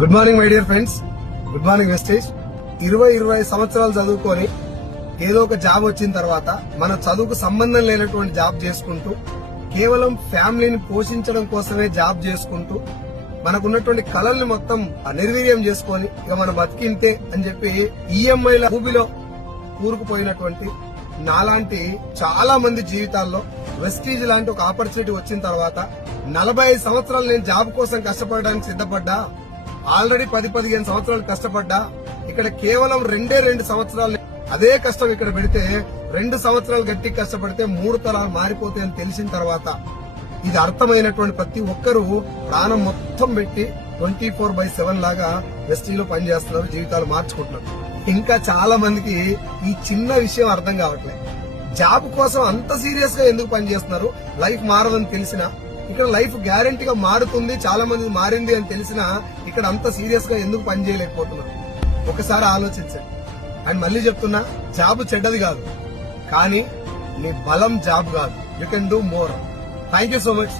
Good morning my dear friends, good morning Vestige. 20 సంవత్సరాలు చదువుకొని ఏదో ఒక జాబ్ వచ్చిన తర్వాత మన చదువుకు సంబంధం లేనటువంటి జాబ్ చేసుకుంటూ కేవలం ఫ్యామిలీని పోషించడం కోసమే జాబ్ చేసుకుంటూ మనకున్నటువంటి కళల్ని మొత్తం నిర్వీర్యం చేసుకొని ఇక మన బతికింతే అని చెప్పి ఈఎంఐల ఊబిలో కూరుకుపోయినటువంటి నాలాంటి చాలా మంది జీవితాల్లో వెస్టీజ్ లాంటి ఒక ఆపర్చునిటీ వచ్చిన తర్వాత 45 సంవత్సరాలు నేను జాబ్ కోసం కష్టపడడానికి సిద్ధపడ్డా. ఆల్రెడీ 10-15 సంవత్సరాలు కష్టపడ్డా. ఇక్కడ కేవలం 2 సంవత్సరాలు అదే కష్టం ఇక్కడ పెడితే 2 సంవత్సరాలు గట్టి కష్టపడితే 3 తరాలు మారిపోతాయని తెలిసిన తర్వాత ఇది అర్థమైనటువంటి ప్రతి ఒక్కరూ ప్రాణం మొత్తం పెట్టి 24/7 లాగా వెస్టీలో పనిచేస్తున్నారు, జీవితాలు మార్చుకుంటున్నారు. ఇంకా చాలా మందికి ఈ చిన్న విషయం అర్థం కావట్లేదు. జాబ్ కోసం అంత సీరియస్ గా ఎందుకు పనిచేస్తున్నారు? లైఫ్ మారదని తెలిసినా, ఇక్కడ లైఫ్ గ్యారంటీగా మారుతుంది, చాలా మంది మారింది అని తెలిసినా ఇక్కడ అంత సీరియస్ గా ఎందుకు పని చేయలేకపోతున్నారు? ఒకసారి ఆలోచించండి. అండ్ మళ్ళీ చెప్తున్నా, జాబ్ చెడ్డది కాదు, కానీ నీ బలం జాబ్ కాదు. You can do more. Thank you so much.